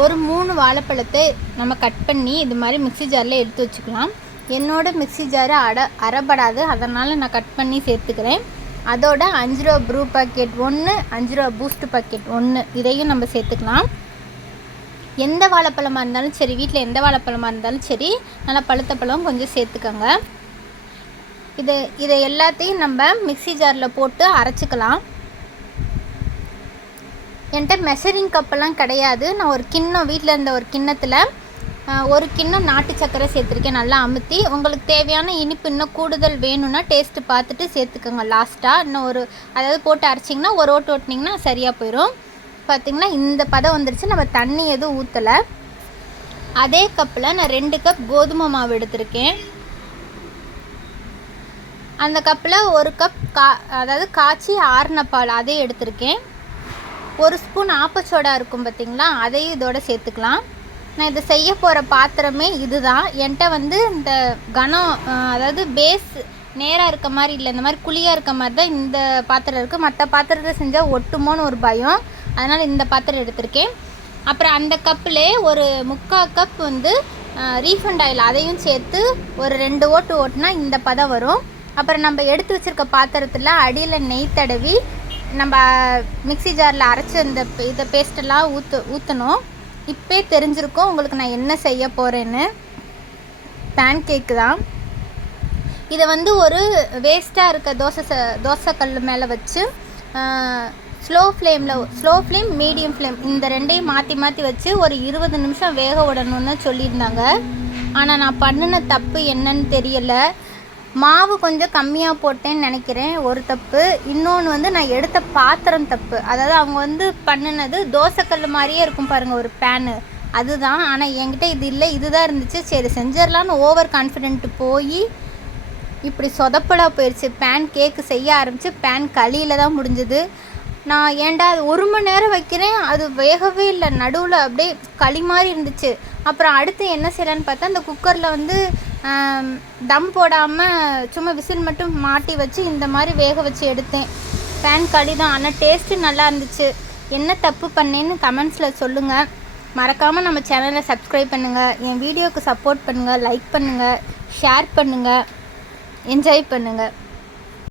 ஒரு மூணு வாழைப்பழத்தை நம்ம கட் பண்ணி இது மாதிரி மிக்ஸி ஜாரில் எடுத்து வச்சுக்கலாம். என்னோட மிக்ஸி ஜாரு அட அறப்படாது அதனால் நான் கட் பண்ணி சேர்த்துக்கிறேன். அதோட அஞ்சு ரூபா ப்ரூ பாக்கெட் ஒன்று அஞ்சு ரூபா பூஸ்ட் பாக்கெட் ஒன்று இதையும் நம்ம சேர்த்துக்கலாம். எந்த வாழைப்பழமாக இருந்தாலும் சரி வீட்டில் எந்த வாழைப்பழமாக இருந்தாலும் சரி நல்லா பழுத்த பழம் கொஞ்சம் சேர்த்துக்கோங்க. இது இதை எல்லாத்தையும் நம்ம மிக்ஸி ஜாரில் போட்டு அரைச்சிக்கலாம். என்கிட்ட மெஷரிங் கப்பெல்லாம் கிடையாது. நான் ஒரு கிண்ணம் வீட்டில் இருந்த ஒரு கிண்ணத்தில் ஒரு கிண்ணம் நாட்டு சர்க்கரை சேர்த்துருக்கேன். நல்லா அமுத்தி உங்களுக்கு தேவையான இனிப்பு இன்னும் கூடுதல் வேணும்னா டேஸ்ட்டு பார்த்துட்டு சேர்த்துக்கோங்க லாஸ்ட்டாக இன்னும் ஒரு அதாவது போட்டு அரைச்சிங்கன்னா ஒரு ஓட்டு ஓட்டினீங்கன்னா சரியாக போயிடும் பார்த்திங்கன்னா இந்த பதம் வந்துருச்சு. நம்ம தண்ணி எதுவும் ஊற்றலை அதே கப்பில் நான் ரெண்டு கப் கோதுமை மாவு எடுத்திருக்கேன். அந்த கப்பில் ஒரு கப் கா அதாவது காய்ச்சி ஆறின பால் அதையும் எடுத்திருக்கேன். ஒரு ஸ்பூன் ஆப்பச்சோடா இருக்கும் பார்த்தீங்களா அதையும் இதோட சேர்த்துக்கலாம். நான் இதை செய்ய போகிற பாத்திரமே இதுதான். என்கிட்ட வந்து இந்த கனம் அதாவது பேஸ் நேராக இருக்க மாதிரி இல்லை இந்த மாதிரி குழியாக இருக்க மாதிரி தான் இந்த பாத்திரம் இருக்குது மற்ற பாத்திரத்தை செஞ்சால் ஒட்டுமோன்னு ஒரு பயம். அதனால் இந்த பாத்திரம் எடுத்திருக்கேன். அப்புறம் அந்த கப்பிலே ஒரு முக்கால் கப் வந்து ரீஃபண்ட் ஆயில் அதையும் சேர்த்து ஒரு ரெண்டு ஓட்டு ஓட்டுனா இந்த பதம் வரும். அப்புறம் நம்ம எடுத்து வச்சுருக்க பாத்திரத்தில் அடியில் நெய் தடவி நம்ம மிக்சி ஜாரில் அரைச்சி அந்த இதை பேஸ்ட்டெல்லாம் ஊற்று ஊற்றணும் இப்போ தெரிஞ்சிருக்கும் உங்களுக்கு நான் என்ன செய்ய போகிறேன்னு பேன் கேக்கு தான் இதை வந்து ஒரு வேஸ்ட்டாக இருக்க தோசை ச- தோசைக்கல் மேலே வச்சு ஸ்லோ ஃப்ளேமில் ஸ்லோ ஃப்ளேம் மீடியம் ஃப்ளேம் இந்த ரெண்டையும் மாற்றி மாற்றி வச்சு ஒரு இருபது நிமிஷம் வேக விடணும்னு சொல்லியிருந்தாங்க. ஆனால் நான் பண்ணின தப்பு என்னன்னு தெரியலை. மாவு கொஞ்சம் கம்மியாக போட்டேன்னு நினைக்கிறேன். ஒரு தப்பு. இன்னொன்று வந்து நான் எடுத்த பாத்திரம் தப்பு. அதாவது அவங்க வந்து பண்ணினது தோசைக்கல் மாதிரியே இருக்கும் பாருங்கள் ஒரு பேனு அதுதான். ஆனால் என்கிட்ட இது இல்லை. இதுதான் இருந்துச்சு. சரி செஞ்சிடலான்னு ஓவர் கான்ஃபிடென்ட் போய் இப்படி சொதப்படா போயிடுச்சு பேன் கேக்கு செய்ய ஆரம்பித்து பேன் களியில் தான் முடிஞ்சது. நான் ஏன்டா அது ஒரு மணி நேரம் வைக்கிறேன்? அது வேகவே இல்லை. நடுவில் அப்படியே களி மாதிரி இருந்துச்சு. அப்புறம் அடுத்து என்ன செய்யலான்னு பார்த்தா அந்த குக்கரில் வந்து தம் போடாமல் சும்மா விசில் மட்டும் மாட்டி வச்சு இந்த மாதிரி வேக வச்சு எடுத்தேன். பேன் களி தான். ஆனால் டேஸ்ட்டு நல்லா இருந்துச்சு. என்ன தப்பு பண்ணேன்னு கமெண்ட்ஸில் சொல்லுங்கள் மறக்காமல் நம்ம சேனலை சப்ஸ்கிரைப் பண்ணுங்கள் என் வீடியோவுக்கு சப்போர்ட் பண்ணுங்கள் லைக் பண்ணுங்கள் ஷேர் பண்ணுங்கள் என்ஜாய் பண்ணுங்கள்